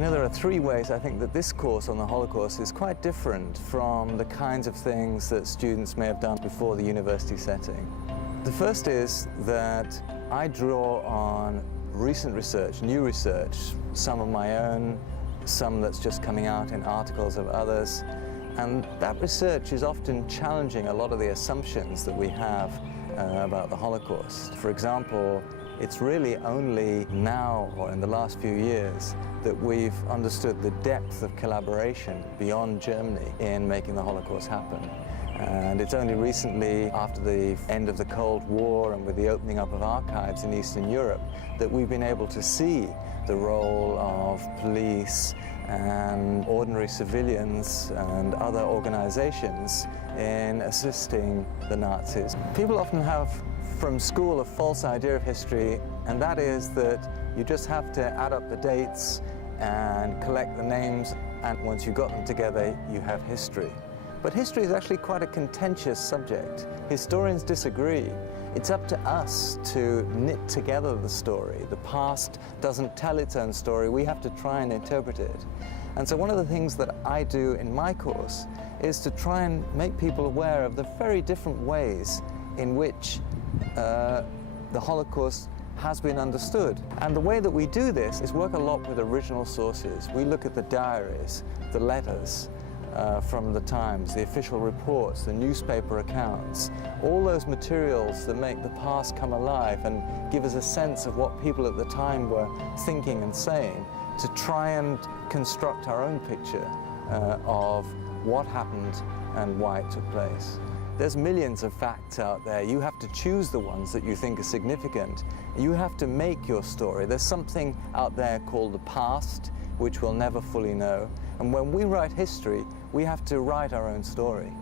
You know, there are three ways I think that this course on the Holocaust is quite different from the kinds of things that students may have done before the university setting. The first is that I draw on recent research, new research, some of my own, some that's just coming out in articles of others, and that research is often challenging a lot of the assumptions that we have about the Holocaust. For example, it's really only now, or in the last few years, that we've understood the depth of collaboration beyond Germany in making the Holocaust happen. And it's only recently, after the end of the Cold War and with the opening up of archives in Eastern Europe, that we've been able to see the role of police and ordinary civilians and other organizations in assisting the Nazis. People often have from school a false idea of history, and that is that you just have to add up the dates and collect the names, and once you've got them together, you have history. But history is actually quite a contentious subject. Historians disagree. It's up to us to knit together the story. The past doesn't tell its own story. We have to try and interpret it. And so one of the things that I do in my course is to try and make people aware of the very different ways in which the Holocaust has been understood. And the way that we do this is work a lot with original sources. We look at the diaries, the letters from the times, the official reports, the newspaper accounts, all those materials that make the past come alive and give us a sense of what people at the time were thinking and saying, to try and construct our own picture of what happened and why it took place. There's millions of facts out there. You have to choose the ones that you think are significant. You have to make your story. There's something out there called the past, which we'll never fully know. And when we write history, we have to write our own story.